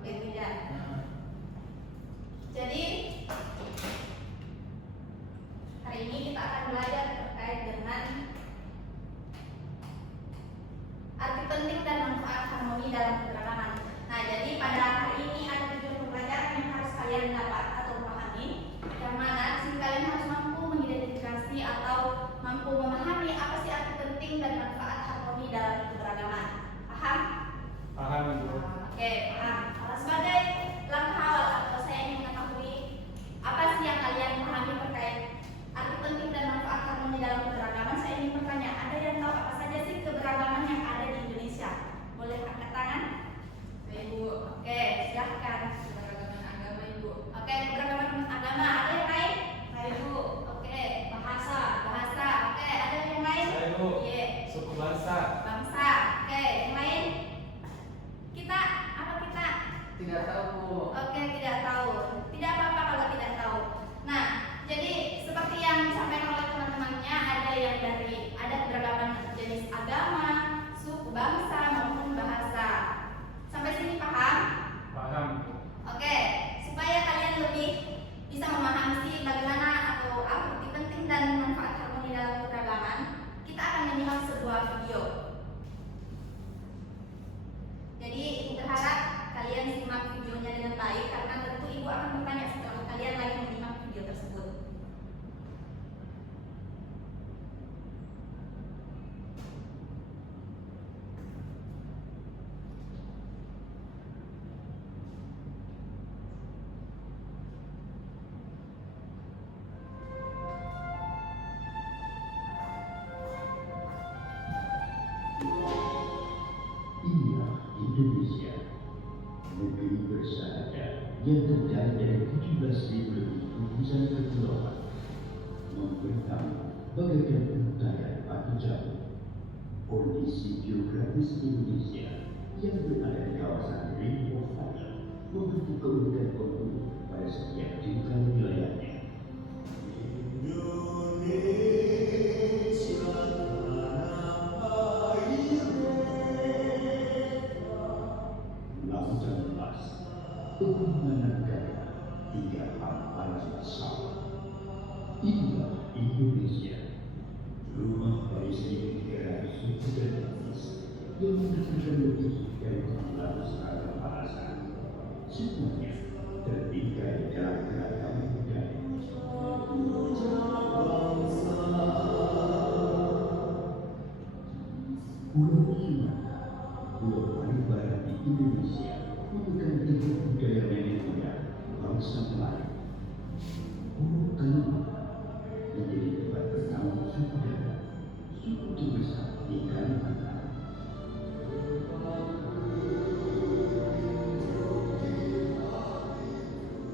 Oke, tidak. Jadi hari ini kita akan belajar terkait dengan arti penting dan manfaat harmoni dalam keberagaman. Nah, jadi pada hari ini ada 7 pembelajaran yang harus kalian dapat atau pahami, yang mana di sini kalian harus mampu mengidentifikasi atau mampu memahami apa sih arti penting dan manfaat harmoni dalam keberagaman. Paham? Paham, Ibu. Oke, paham. Sebagai langkah awal atau saya ingin mengetahui apa sih yang kalian pahami terkait arti penting dan manfaat harmoni dalam keberagaman, saya ingin bertanya, ada yang tahu apa saja sih keberagaman yang ada di Indonesia? Boleh angkat tangan? Ibu. Oke, silahkan. Keberagaman agama, Ibu. Oke, keberagaman agama. Ada yang lain? Ibu. Oke, bahasa. Oke, ada yang lain? Saya, Bu. Iya. Suku bangsa. Bangsa. Oke, yang lain? Kita? Apa kita? Tidak tahu, Bu. Oke, tidak tahu. Tidak apa-apa kalau tidak tahu. Nah, jadi seperti yang disampaikan oleh teman-temannya, ada keberagaman jenis agama, suku, bangsa maupun bahasa. Sampai sini paham? Paham. Oke, supaya kalian lebih bisa memahami sih bagaimana atau arti penting dan manfaat harmoni dalam keberagaman, kita akan menyimak sebuah video. Jadi ibu berharap kalian simak videonya dengan baik karena tentu ibu akan bertanya setelah kalian lagi menyimak video tersebut. Inilah Indonesia, negeri bersahaja yang terdiri dari 17.000 lebih gugusan kepulauan, membentang bagaikan untayan batu jauh. Kondisi geografis Indonesia yang berada di kawasan Ring of Fire membentuk keunikan penghuni pada setiap tingkat wilayahnya. Lautan lepas, pegunungan negara, hingga hamparan sawah. Inilah Indonesia, rumah dari 1.300 suku dan etnis yang menghasilkan lebih dari 600 ragam bahasa. Semuanya terbingkai dalam keragaman budaya. Pulau Sumatera, pulau paling barat di Indonesia, memegang teguh budaya nenek moyang bangsa Melayu. Pulau Kalimantan menjadi tempat bernaung suku Dayak, suku terbesar di Kalimantan.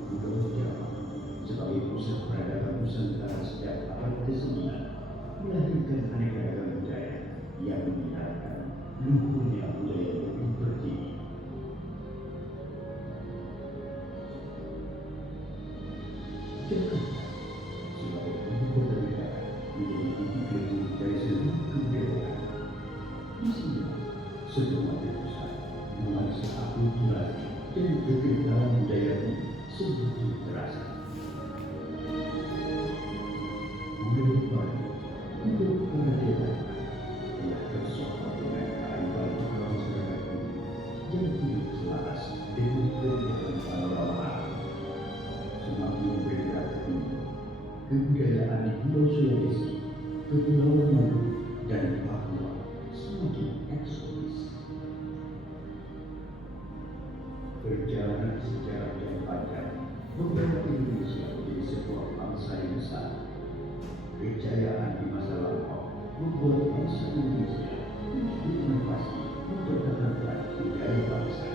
Pulau Jawa sebagai pusat peradaban Nusantara sejak abad ke-9 melahirkan aneka ragam budaya yang menyiarkan luhurnya budaya lebih bertinggi. Jakarta sebagai ibu kota negara menjadi titik lebih dari seluruh kebudayaan. Di sini semua pusat mewarisi akulturasi dan kekentalan budaya ini semakin terasa. Pulau Bali, Pulau Karadewa telah tersohor dengan kearifan lokal masyarakat ini yang hidup selaras dengan kegiatan panorama alam. Semakin bergerak ke timur, kebudayaan di Pulau Sulawesi, Kepulauan Maluku, dan Papua semakin eksotis. Perjalanan sejarah yang panjang membawa Indonesia menjadi sebuah bangsa yang besar. Kejayaan di masa lampau membuat bangsa Indonesia terus berinovasi mempertahankan budaya bangsa.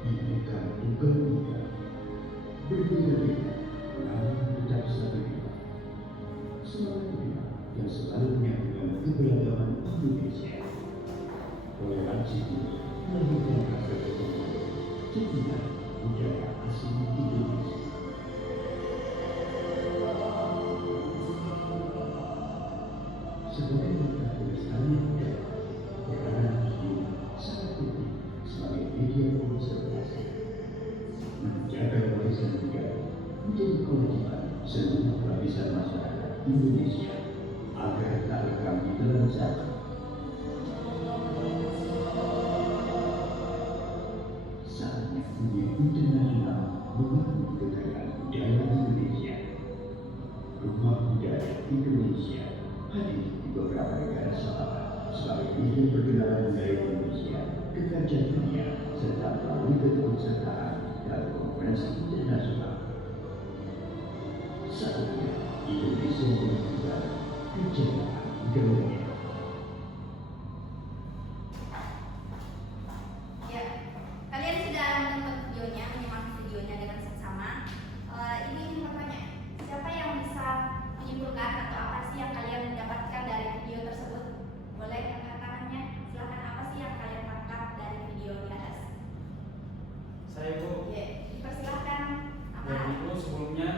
Bineka Tunggal Ika, berbeda-beda namun tetap satu jiwa. Semangat prima yang selalu menyatukan keberagaman Indonesia. Toleransi ini melahirkan rasa ketuhanan, cinta budaya asli Indonesia. Sebagai langkah pelestarian budaya, peranan muslim sangat penting lapisan masyarakat Indonesia agar tak lekang di dalam zaman. Saatnya dunia internasional mengakui kekayaan budaya Indonesia. Rumah Budaya Indonesia hadir di beberapa negara sahabat sebagai media perkenalan budaya Indonesia ke kancah dunia serta melalui keikutsertaan dalam konferensi internasional. Saatnya Indonesia menunjukkan kejayaan budayanya. Ya, kalian sudah menonton videonya, menyimak videonya dengan seksama. Ini ingin bertanya, siapa yang bisa menyimpulkan atau apa sih yang kalian dapatkan dari video tersebut? Boleh angkat tangannya. Silakan, apa sih yang kalian tangkap dari video di atas? Saya Bu. Ya, dipersilahkan. Jadi Bu, sebelumnya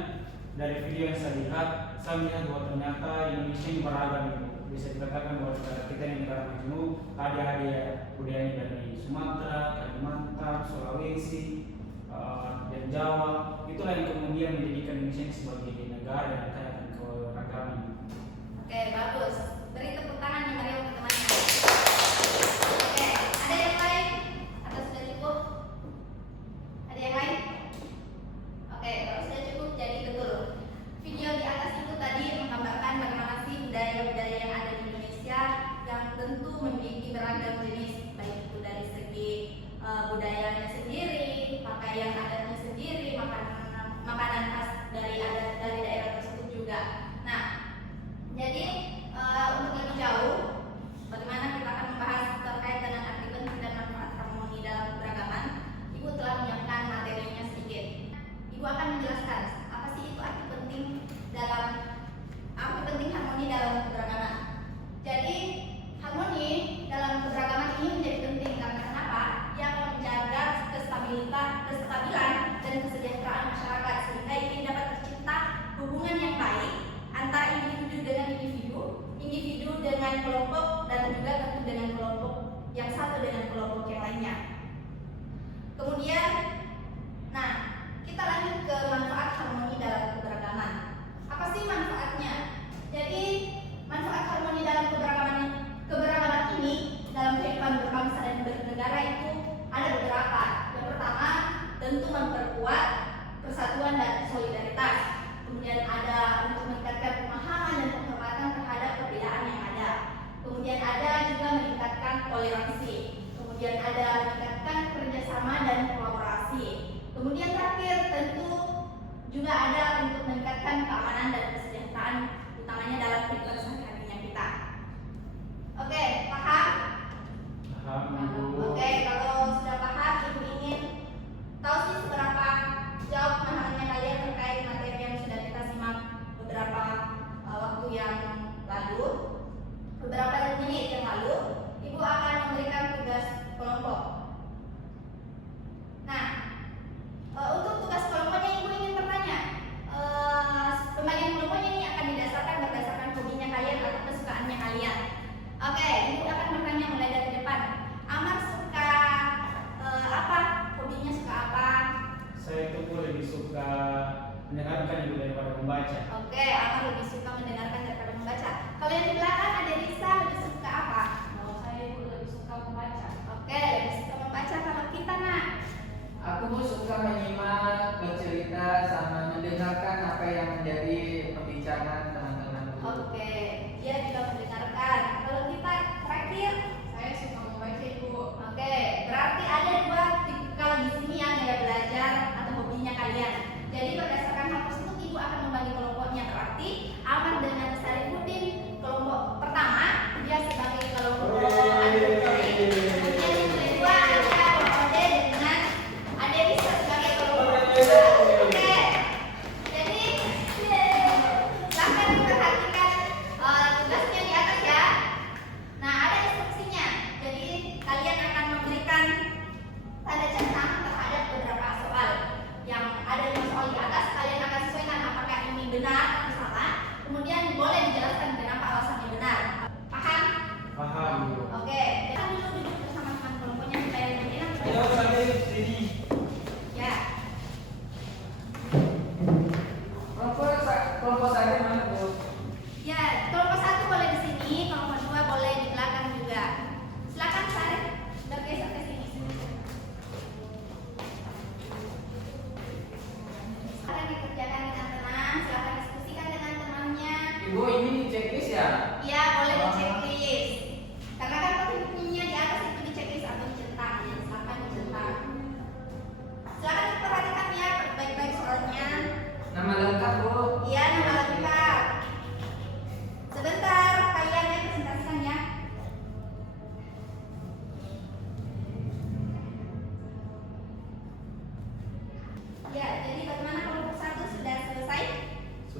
dari video yang saya lihat, saya melihat bahwa ternyata Indonesia ini beragam Ibu. Bisa dikatakan bahwa negara kita ini negara maju, ada budayanya dari Sumatera, Kalimantan, Sulawesi, dan Jawa. Itulah yang kemudian menjadikan Indonesia ini sebagai negara yang kaya akan keberagaman. Oke, bagus. Beri tepuk tangan yang meriah untuk temannya. Oke, ada yang lain? Atau sudah cukup? Ada yang lain? Oke, kalau sudah cukup jadi betul. Video di atas itu tadi menggambarkan bagaimana sih budaya-budaya yang ada di Indonesia yang tentu memiliki beragam jenis, baik itu dari segi budayanya sendiri, pakaian adatnya sendiri, makanan khas dari adat dari daerah tersebut juga. Nah, jadi untuk lebih jauh, bagaimana kita akan membahas terkait dengan arti penting dan manfaat harmoni dalam keberagaman, Ibu telah menyiapkan materinya sedikit. Ibu akan menjelaskan apa sih itu arti penting harmoni dalam keberagaman. Jadi harmoni dalam keberagaman ini menjadi penting karena kenapa? Dia akan menjaga kestabilan dan kesejahteraan masyarakat sehingga ini dapat tercipta hubungan yang baik antara individu dengan individu dengan kelompok, dan juga tentu dengan kelompok yang satu dengan kelompok yang lainnya. Kemudian, nah, kita lanjut ke manfaat harmoni dalam keberagaman. Apa sih manfaatnya? Jadi manfaat harmoni dalam keberagaman ini dalam kehidupan berbangsa dan bernegara itu ada beberapa. Yang pertama, tentu memperkuat persatuan dan solidaritas. Kemudian ada untuk meningkatkan pemahaman dan penghormatan terhadap perbedaan yang ada. Kemudian ada juga meningkatkan toleransi. Kemudian ada meningkatkan kerjasama dan kolaborasi. Kemudian terakhir tentu juga ada untuk meningkatkan keamanan dan kesejahteraan, utamanya dalam kehidupan sehari-harinya kita. Oke, paham? Paham Ibu. Oke, kalau sudah paham, Ibu ingin tahu sih seberapa jauh pemahamannya kalian terkait materi yang sudah kita simak beberapa waktu yang lalu, beberapa menit yang lalu. Ibu akan memberikan tugas kelompok. Nah, untuk tugas kelompoknya Ibu ingin bertanya, pembagian kelompoknya ini akan berdasarkan hobinya kalian atau kesukaannya kalian. Oke, Ibu akan bertanya mulai dari depan. Amar suka apa? Hobinya suka apa? Saya itu lebih suka mendengarkan Ibu daripada membaca. Oke, Amar lebih suka mendengarkan daripada membaca. Kalau yang di belakang ada Risa, lebih suka apa? Kalau saya itu lebih suka membaca. Oke, lebih suka membaca. Kalau kita, nak? Aku suka menyimak, bercerita, sama mendengarkan apa yang menjadi pembicaraan teman-teman. Oke, dia juga mendengarkan. Kalau kita terakhir, Saya suka membaca, Ibu. oke, berarti ada dua tipikal di sini ya, gaya belajar atau hobinya kalian. Jadi berdasarkan hal tersebut, Ibu akan membagi kelompoknya. Berarti Amar dengan Sarifudin kelompok pertama, dia sebagai kelompok auditory. Kemudian yang kedua ada Ode dengan Ade Risa sebagai kelompok kedua. Oke, jadi silahkan diperhatikan tugasnya di atas ya. Nah, ada instruksi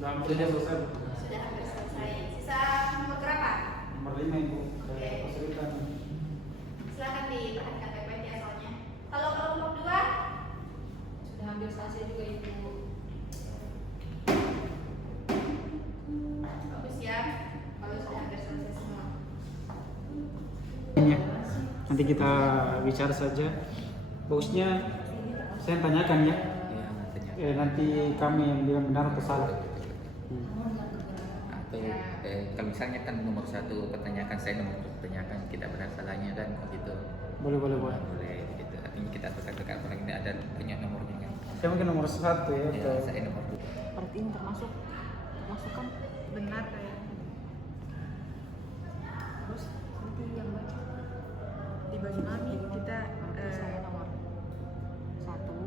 Sudah hampir Sudah, Bu. selesai. Sudah hampir selesai. Sisa nomor berapa? Nomor 5 Ibu. Oke. Saya kesulitan. Silakan diperhatikan baik-baik ya soalnya. Kalau kelompok 2 Sudah hampir selesai juga Ibu. bagus ya. Kalau sudah hampir selesai semua. Ya. Nanti kita bicara saja. Bagusnya saya tanyakan ya. Ya, nantinya. Nanti kami yang bilang benar atau salah. Atau kalau misalnya kan nomor 1 pertanyakan, saya nomor 2 pertanyakan, kita benar salahnya kan begitu. Boleh. Boleh gitu. Artinya kita tukar-tukar, apalagi ini ada punya nomornya kan. Saya mungkin nomor 1 ya. Ya, atau- saya nomor 2. Berarti ini termasuk kan benar kayak. Terus nanti yang baca Di baju kami kita saya nomor 1,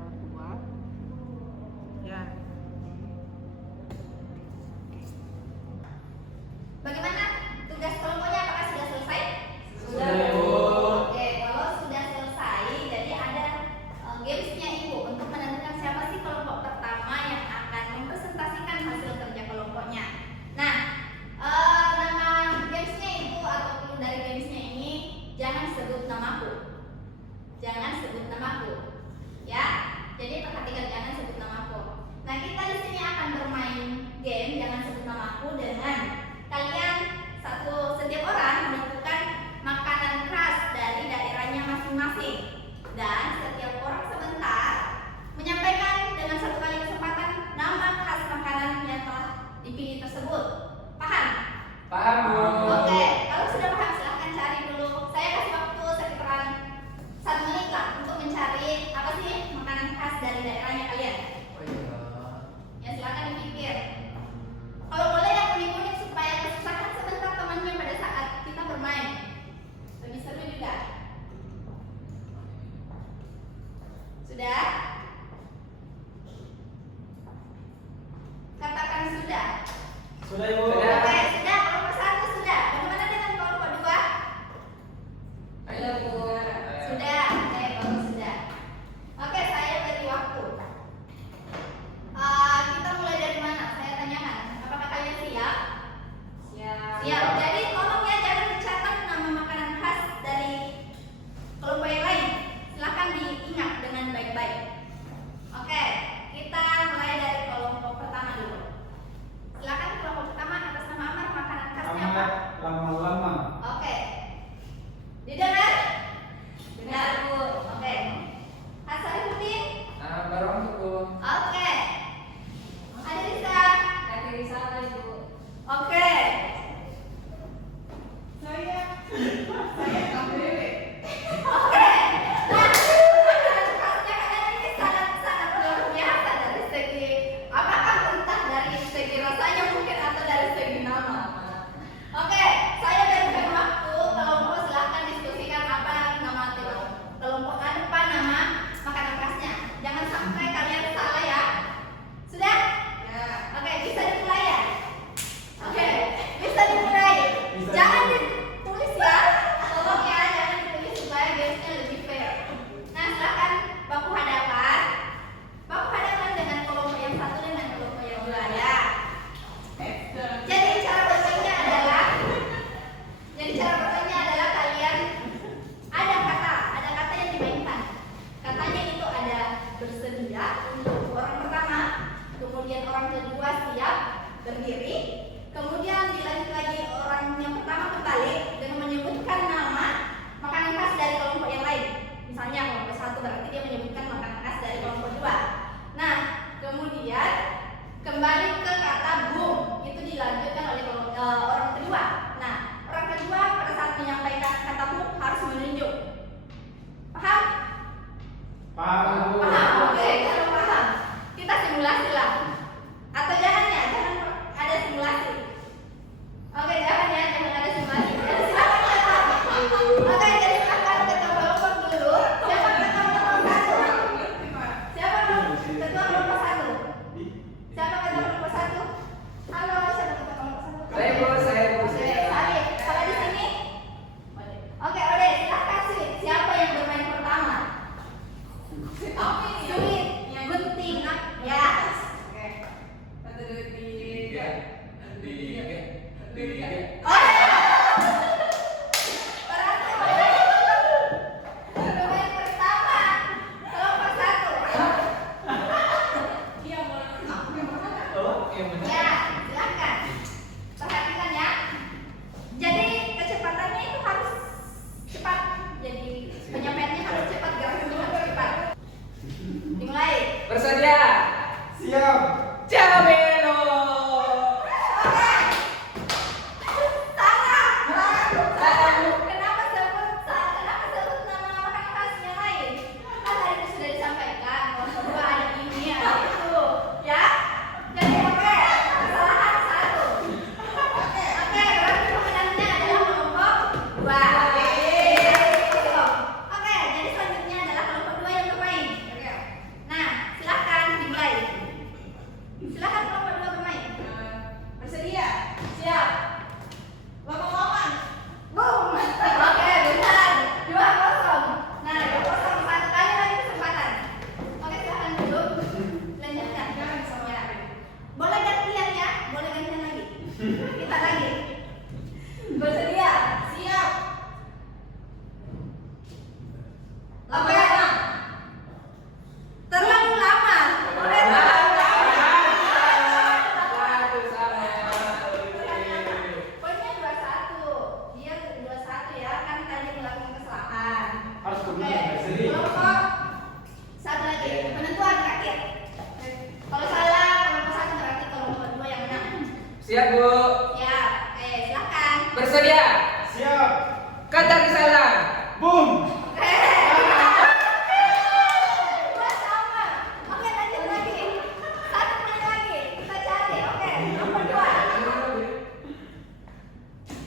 nomor 2. ya Bagaimana tugas kelompoknya? Apakah sudah selesai? Sudah, Ibu. Oke, kalau sudah selesai, jadi ada gamesnya Ibu untuk menentukan siapa sih kelompok pertama yang akan mempresentasikan hasil kerja kelompoknya. Nah, nama gamesnya Ibu atau clue dari gamesnya ini jangan sebut namaku. Jangan sebut namaku. Ya. Jadi perhatikan jangan sebut namaku. Nah, kita di sini akan bermain game jangan sebut namaku dengan kalian setiap orang menentukan makanan khas dari daerahnya masing-masing dan setiap orang sebentar menyampaikan dengan 1 kali kesempatan nama khas makanan yang telah dipilih tersebut. Paham? Paham, Bu. Oke, kalau sudah paham silahkan cari dulu. Saya kasih waktu sekitaran 1 menit lah untuk mencari apa sih makanan khas dari daerahnya kalian. Oh iya. Ya silakan dipikir. Kalau boleh yang unik-unik supaya kesusahan sebentar temannya pada saat kita bermain. Lebih seru juga. Sudah? Katakan sudah. Sudah Ibu. Sudah. Oke, sudah. Kelompok 1 sudah. Bagaimana dengan kelompok 2? Ayo, Bu. Sudah. Oke, bagus sudah. Oke, saya beri waktu. Kita mulai dari mana? Saya tanyakan. Apakah kalian siap? Siap. Jadi tolong ya jangan dicatat nama makanan khas dari kelompok yang lain. Silakan diingat dengan baik-baik. Oke, kita mulai dari kelompok pertama dulu. Silakan kelompok pertama atas nama Amar makanan khasnya apa? Amat lama-lama. Oke. Didengar? Dengar, Bu. Oke. Hasanuddin? Barong, Bu. Oke. Ada Risa? Dari sana Ibu. Oke. saya KBW. Oke. Nah, makanan khasnya kalian ini sangat luar biasa dari segi apakah entah dari segi rasanya mungkin atau dari segi nama. Oke, saya berikan waktu kelompok silahkan diskusikan apa nama kelompok apa nama makanan khasnya. Jangan sampai kalian salah ya. Sudah? Ya. Oke, bisa dimulai ya? Oke, bisa dimulai. Bisa. Jangan ditulis ya. Tolong ya, jangan ditulis supaya gamesnya lebih fair. Nah, silakan baku hadapan. Baku hadapan dengan kelompok yang 1 dengan kelompok yang 2 ya. Jadi cara bermainnya adalah kalian ada kata yang dimainkan. Katanya itu ada bersedia untuk orang pertama, kemudian orang kedua siap berdiri, kemudian dilanjut lagi orang yang pertama kembali dengan menyebutkan nama makanan khas dari kelompok yang lain. Misalnya kelompok 1 berarti dia menyebutkan makanan khas dari kelompok 2. Nah, kemudian kembali ke kata boom, itu dilanjutkan oleh orang kedua. Nah, orang kedua pada saat menyampaikan kata boom harus menunjuk. Paham? Paham Bu. Paham? Oke, kalau paham kita simulasi lah. Atau jangan ya, jangan ada simulasi. Oke, jangan ya, jangan ada simulasi. Jadi silakan kata. Oke, jadi silakan ketua kelompok dulu. Siapa ketua kelompok 1? Siapa ketua kelompok 1? Siapa ketua kelompok 1? Halo, siapa ketua kelompok 1? Saya, Bu. Saya, Bu. Oke, Sarif. Kalau di sini? Oke, Ode, silakan sih. Siapa yang bermain pertama? dulu. Lanjutkan semuanya. Boleh gantian ya? Boleh gantian lagi. Kita lagi. Bersedia? Siap. Lama ya? Terlalu lama. Boleh poinnya 21. Dia 21 ya, kan tadi melakukan kesalahan. Harus Oke, kemudian berseri. kelompok satu lagi, penentuan terakhir. Kalau salah, kelompok satu berarti kelompok dua yang menang. Siap, Bu. Ya, silakan. Bersedia? Siap. Kata kesalahan. Boom. Dua sama. Oke, lanjut lagi. Satu menit lagi. Kita cari. Oke, nomor dua.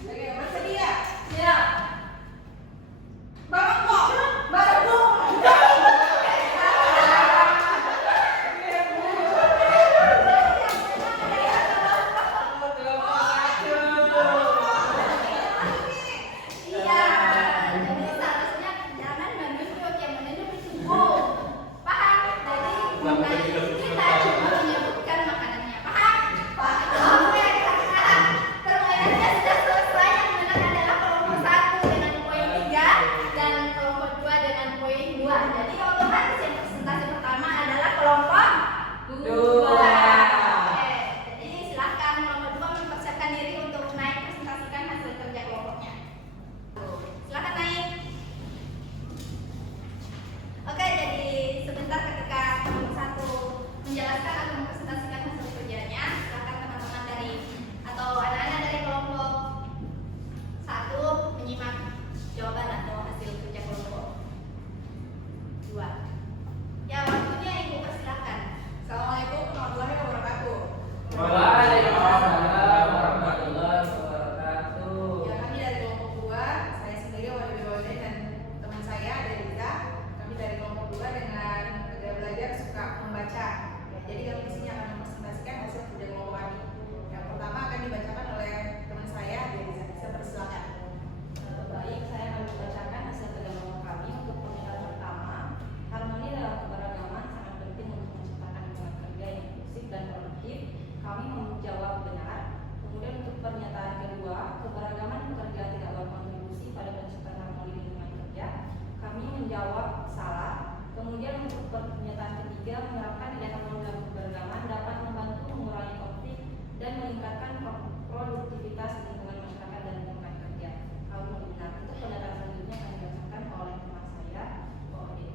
Oke, bersedia? Siap. Bangun kok. Bangun. Iya, jadi seharusnya jangan menunjuk yang menunjuk itu boom. Paham? Jadi bukan kita cuma menyebutkan makanannya. Paham? Paham. Oke, sekarang permainannya sudah selesai. Yang menang adalah kelompok satu dengan poin 3 dan kelompok 2 dengan poin 2. Jadi otomatis yang presentasi pertama adalah kelompok 2. Oke, jadi silakan kelompok 2 mempersiapkan diri untuk naik presentasikan hasil kerja kelompoknya. Silakan naik. Oke, jadi sebentar ketika kelompok satu menjelaskan atau mempresentasikan hasil kerjanya, silakan teman-teman dari atau anak-anak dari kelompok satu menyimak jawaban atau hasil kerja kelompok 2. Ya, waktunya Ibu persilakan. Assalamualaikum warahmatullahi wabarakatuh. Waalaikumsalam warahmatullahi wabarakatuh. Ya, kami dari kelompok 2, saya sendiri Wali Birwalde dan teman saya Deliza. Kami dari kelompok 2 dengan gaya belajar suka membaca. Ya, jadi kami di sini akan mempresentasikan hasil kerja kelompok kami. Yang pertama akan dibacakan oleh teman saya Deliza. Saya persilakan. Baik, saya akan membacakan hasil kerja kelompok kami. Untuk pemilihan pertama, harmoni dalam keberagaman sangat penting untuk menciptakan lingkungan kerja yang inklusif dan produktif. Kami menjawab benar. Kemudian untuk pernyataan kedua, keberagaman pekerja tidak berkontribusi pada penciptaan harmoni lingkungan kerja. Kami menjawab salah. Kemudian untuk pernyataan ketiga, menerapkan nilai harmoni dalam keberagaman dapat membantu mengurangi konflik dan meningkatkan produktivitas lingkungan masyarakat dan lingkungan kerja. Kami benar. Untuk pernyataan selanjutnya akan dibacakan oleh teman saya, Ode.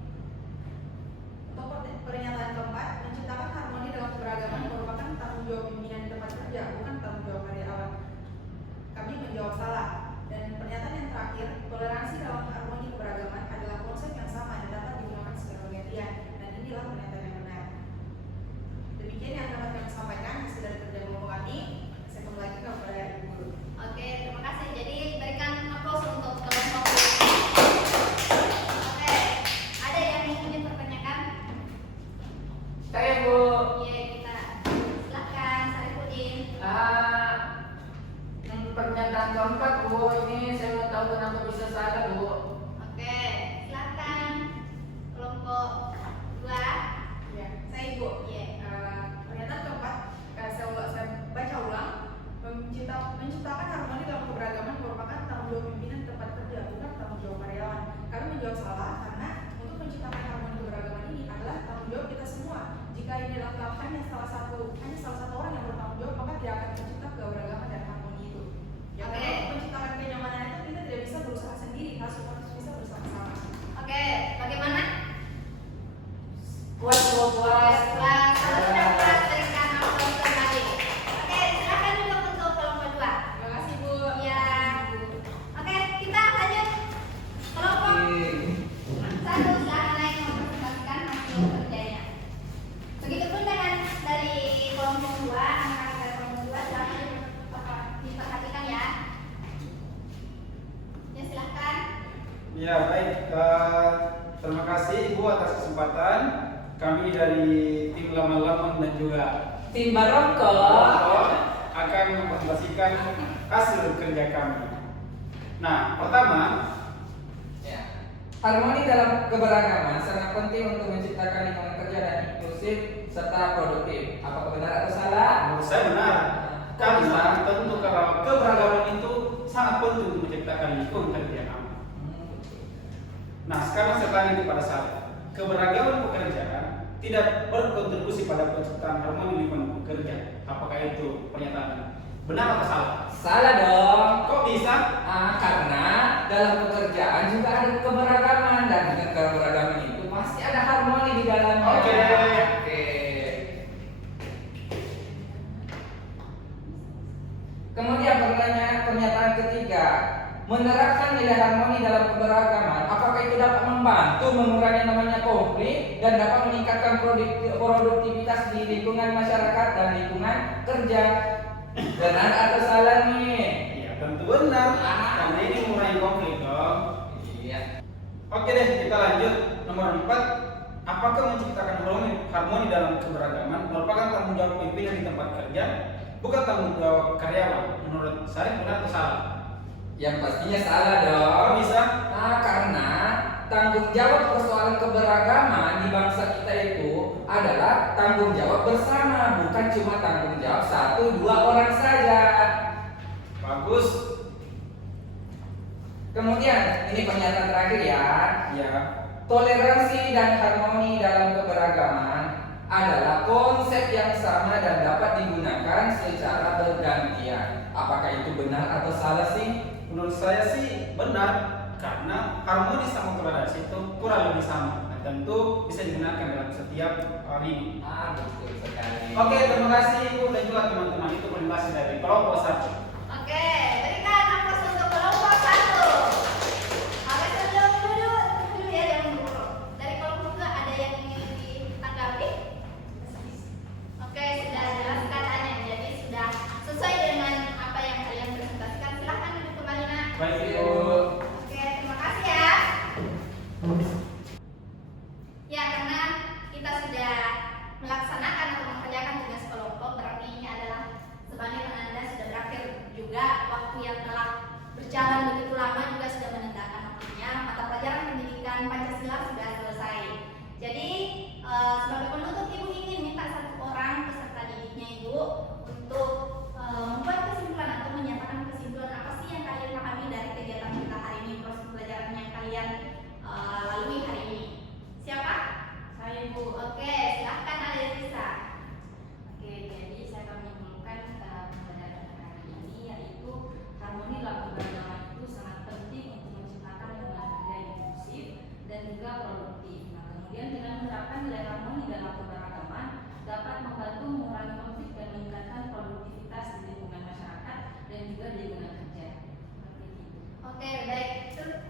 Untuk pernyataan keempat, menciptakan harmoni dalam keberagaman merupakan tanggung jawab pimpinan di tempat kerja, bukan tanggung jawab karyawan. Kami menjawab salah. Dan pernyataan yang terakhir, toleransi dalam harmoni keberagaman adalah konsep yang sama dan dapat digunakan secara bergantian. Dan inilah pernyataan yang benar. Demikian yang dapat kami sampaikan hasil dari kerja kelompok kami. Saya kembali lagi kepada Ibu Guru. Oke, terima kasih. Jadi berikan aplaus untuk kelompok. Oke, ada yang ingin pertanyakan? Saya, Bu. Iya, kita silakan Sarifudin. Pernyataan keempat, Bu. Ini saya mau tahu kenapa bisa salah, Bu. Oke, silakan kelompok 2. Ya, saya Ibu. Iya. Pernyataan keempat, saya baca ulang. Menciptakan harmoni dalam keberagaman merupakan tanggung jawab pimpinan tempat kerja, bukan tanggung jawab karyawan. Kami menjawab salah karena untuk menciptakan harmoni keberagaman ini adalah tanggung jawab kita semua. Jika ini adalah hanya salah satu orang yang bertanggung jawab, maka tidak akan tercipta keberagaman dan harmoni itu. Ya, Oke. karena untuk menciptakan kenyamanan itu kita tidak bisa berusaha sendiri, harus bisa bersama-sama. Oke, bagaimana? Puas, Bu, puas. Puas. Kalau sudah puas, berikan aplaus kembali. Oke, silakan dulu untuk kelompok 2. Terima kasih Bu. Iya. Oke, kita lanjut. Kelompok 1 silakan naik mempresentasikan hasil kerjanya. Begitupun dengan dari kelompok 2, anak-anak dari kelompok 2 silakan diperhatikan ya. Ya, silakan. Ya, baik. Terima kasih Ibu atas kesempatan. Kami dari tim Laman-Laman dan juga Tim Baroko akan mempresentasikan hasil kerja kami. Nah, pertama, Ya. Harmoni dalam keberagaman sangat penting untuk menciptakan lingkungan kerja kerja dan inklusif serta produktif. Apakah benar atau salah? Menurut saya benar. Karena tentu kalau keberagaman itu sangat penting untuk menciptakan lingkungan kerja yang aman. Nah, sekarang saya tanya kepada saya, keberagaman pekerjaan tidak berkontribusi pada penciptaan harmoni lingkungan pekerja. Apakah itu pernyataan benar atau salah? Salah dong. Kok bisa? Karena dalam pekerjaan juga ada keberagaman dan dengan keberagaman itu pasti ada harmoni di dalamnya. Oke. Kemudian pernyataan ketiga, menerapkan nilai harmoni dalam keberagaman, apakah itu dapat membantu mengurangi namanya konflik dan dapat meningkatkan produktivitas di lingkungan masyarakat dan lingkungan kerja? Benar atau salah nih? Ya tentu benar. Karena ini mengurangi konflik dong. Iya. Oke deh, kita lanjut. Nomor 4, apakah menciptakan harmoni dalam keberagaman merupakan tanggung jawab pimpinan di tempat kerja, bukan tanggung jawab karyawan? Menurut saya benar atau salah? Yang pastinya salah dong. Kok bisa? Karena tanggung jawab persoalan keberagaman di bangsa kita itu adalah tanggung jawab bersama, bukan cuma tanggung jawab 1-2 orang saja. Bagus. Kemudian ini pernyataan terakhir ya. Ya. Toleransi dan harmoni dalam keberagaman adalah konsep yang sama dan dapat digunakan secara bergantian. Apakah itu benar atau salah sih? Menurut saya sih benar, karena harmoni sama toleransi itu kurang lebih sama. Dan tentu bisa digunakan dalam setiap lini. Betul sekali. Oke, terima kasih Ibu dan juga teman-teman itu presentasi dari kelompok 1. Oke, berikan aplaus untuk kelompok 1. Oke, sebelum dulu ya, jangan buru-buru. Dari kelompok 2 ada yang ingin ditanggapi? Oke, sudah jelas keadaannya, jadi sudah sesuai dengan apa yang kalian presentasikan. Silahkan duduk kembali, Nak. Baik Ibu. Oke, terima kasih ya. Ya, karena kita sudah melaksanakan atau mengerjakan tugas kelompok, berarti ini adalah sebagai penanda sudah berakhir juga waktu yang telah berjalan begitu lama, juga sudah menandakan waktunya. Mata pelajaran pendidikan Pancasila sudah selesai. Jadi sebagai penutup, Ibu ingin minta satu orang peserta didiknya Ibu untuk membuat kesimpulan atau menyatakan kesimpulan apa sih yang kalian pahami dari kegiatan kita hari ini, proses pelajaran yang kalian lalui hari ini. Siapa? Saya Ibu. Oke, silahkan Alisa. Oke, jadi saya akan menyimpulkan pelajaran hari ini, yaitu harmoni dalam keberagaman itu sangat penting untuk menciptakan lingkungan kerja yang inklusif dan juga produktif. Nah, kemudian dengan menerapkan nilai harmoni dalam keberagaman dapat membantu mengurangi konflik dan meningkatkan produktivitas di lingkungan masyarakat dan juga di lingkungan kerja. Seperti itu. Oke, baik.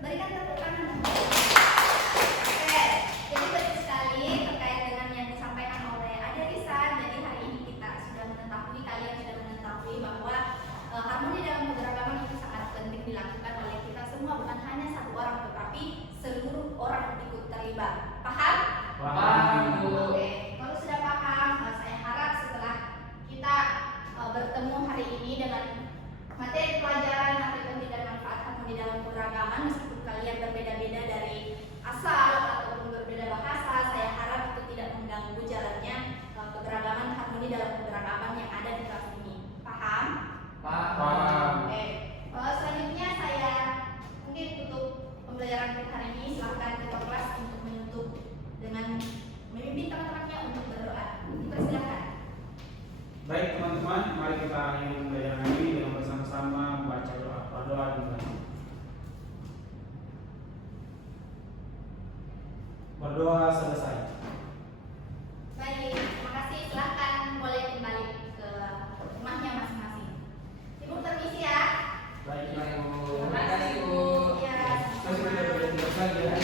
Berikan tepuk tangan. Oke, jadi betul sekali terkait dengan yang disampaikan oleh Ade Risa. Jadi hari ini kita sudah mengetahui, kalian sudah mengetahui bahwa harmoni dalam keberagaman itu sangat penting dilakukan oleh kita semua, bukan hanya satu orang, tetapi seluruh orang ikut terlibat. Paham? Paham. Oke, kalau sudah paham, saya harap setelah kita bertemu hari ini dengan materi pelajaran arti penting dan manfaat harmoni dalam keberagaman, meskipun kalian berbeda-beda dari asal ataupun berbeda bahasa, saya harap itu tidak mengganggu jalannya keberagaman harmoni dalam keberagaman yang ada di kelas ini. Paham? Paham. Oke. Selanjutnya saya mungkin tutup pembelajaran kita hari ini. Silahkan ketua kelas untuk menutup dengan memimpin teman-temannya untuk berdoa. Dipersilakan. Baik teman-teman, mari kita akhiri pembelajaran ini dengan bersama-sama membaca doa juga. Berdoa selesai. Baik, terima kasih. Silahkan boleh kembali ke rumahnya masing-masing. Ibu permisi ya. Baik Ibu. Terima kasih, Bu. Ya. Masih kita belajar lagi ya.